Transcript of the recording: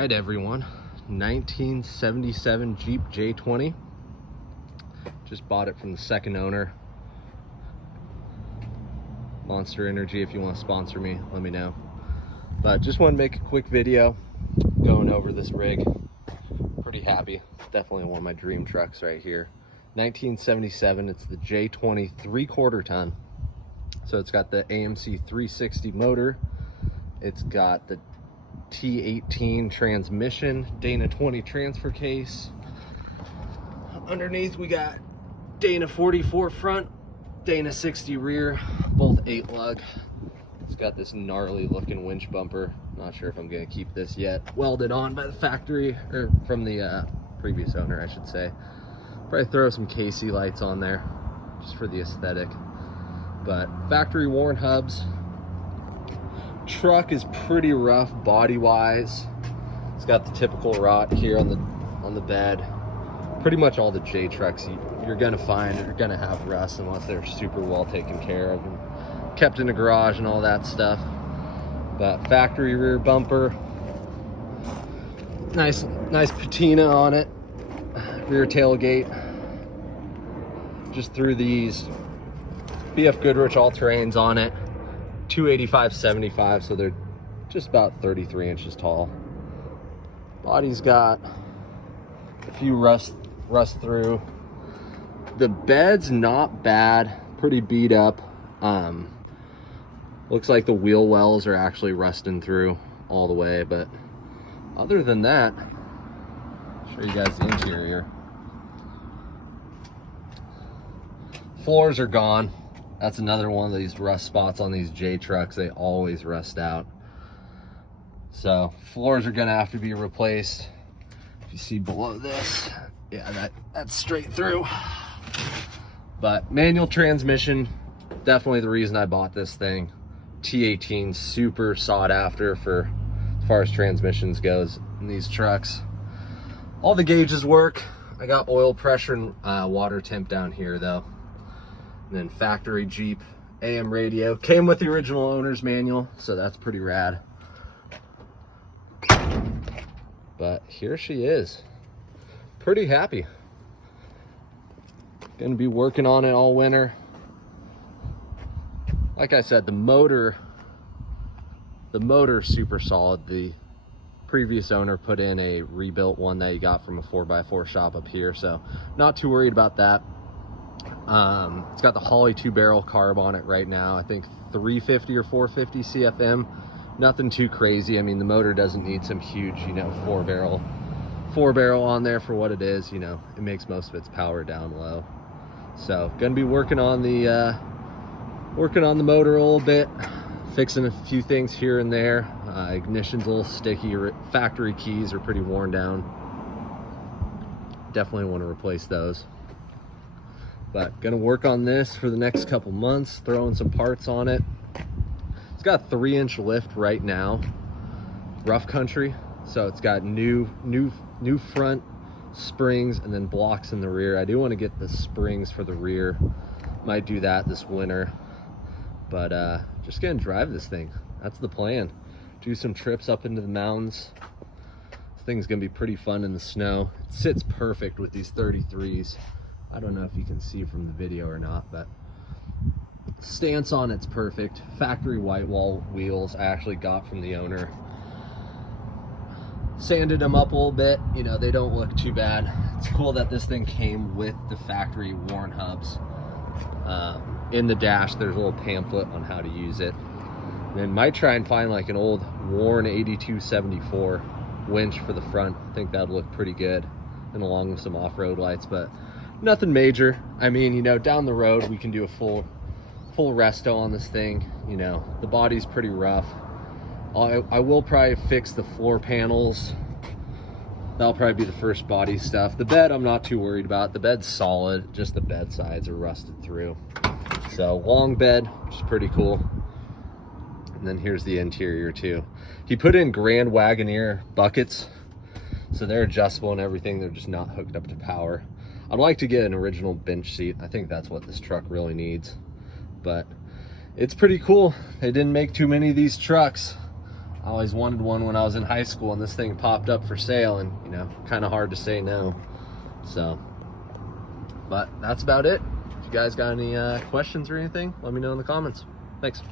right, everyone. 1977 Jeep J20. Just bought it from the second owner. Monster Energy, if you want to sponsor me, let me know. But just want to make a quick video going over this rig. Pretty happy. It's definitely one of my dream trucks right here. 1977, it's the J20 3/4 ton. So it's got the AMC 360 motor. It's got the T18 transmission, Dana 20 transfer case. Underneath we got Dana 44 front, Dana 60 rear, both 8 lug. It's got this gnarly looking winch bumper. Not sure if I'm gonna keep this yet. Welded on by the factory, or from the previous owner, I should say. Probably throw some KC lights on there, just for the aesthetic. But factory worn hubs. Truck is pretty rough body wise. It's got the typical rot here on the bed. Pretty much all the J trucks you're gonna find are gonna have rust unless they're super well taken care of and kept in the garage and all that stuff. But factory rear bumper, nice patina on it. Rear tailgate. Just threw these BF Goodrich all-terrains on it. 285/75, so they're just about 33 inches tall. Body's got a few rust through. The bed's not bad, pretty beat up. Looks like the wheel wells are actually rusting through all the way, but other than that, I'll show you guys the interior. Floors are gone. That's another one of these rust spots on these J trucks. They always rust out. So floors are gonna have to be replaced. If you see below this, yeah, that's straight through. But manual transmission, definitely the reason I bought this thing. T18, super sought after for as far as transmissions goes in these trucks. All the gauges work. I got oil pressure and water temp down here though. And then factory Jeep AM radio. Came with the original owner's manual, so that's pretty rad. But here she is. Pretty happy. Gonna be working on it all winter. Like I said, the motor's super solid. The previous owner put in a rebuilt one that he got from a 4x4 shop up here, so not too worried about that. It's got the Holley 2-barrel carb on it right now. I think 350 or 450 CFM. Nothing too crazy. I mean, the motor doesn't need some huge, four barrel on there for what it is. It makes most of its power down low. So gonna be working on the motor a little bit, fixing a few things here and there. Ignition's a little sticky. Factory keys are pretty worn down. Definitely want to replace those. But gonna work on this for the next couple months, throwing some parts on it. It's got a 3-inch lift right now, rough country. So it's got new front springs and then blocks in the rear. I do want to get the springs for the rear. Might do that this winter. But just gonna drive this thing. That's the plan. Do some trips up into the mountains. This thing's gonna be pretty fun in the snow. It sits perfect with these 33s. I don't know if you can see from the video or not, but stance on it's perfect. Factory white wall wheels I actually got from the owner. Sanded them up a little bit. They don't look too bad. It's cool that this thing came with the factory worn hubs. In the dash, there's a little pamphlet on how to use it. And then might try and find like an old worn 8274 winch for the front. I think that'd look pretty good, and along with some off-road lights, but nothing major. I mean, down the road we can do a full resto on this thing. The body's pretty rough. I will probably fix the floor panels. That'll probably be the first body stuff. The bed I'm not too worried about. The bed's solid, just the bed sides are rusted through. So long bed, which is pretty cool. And then here's the interior too. He put in Grand Wagoneer buckets, so they're adjustable and everything. They're just not hooked up to power. I'd like to get an original bench seat. I think that's what this truck really needs. But it's pretty cool. They didn't make too many of these trucks. I always wanted one when I was in high school, and this thing popped up for sale, and you know, kind of hard to say no. So, but that's about it. If you guys got any questions or anything, let me know in the comments. Thanks.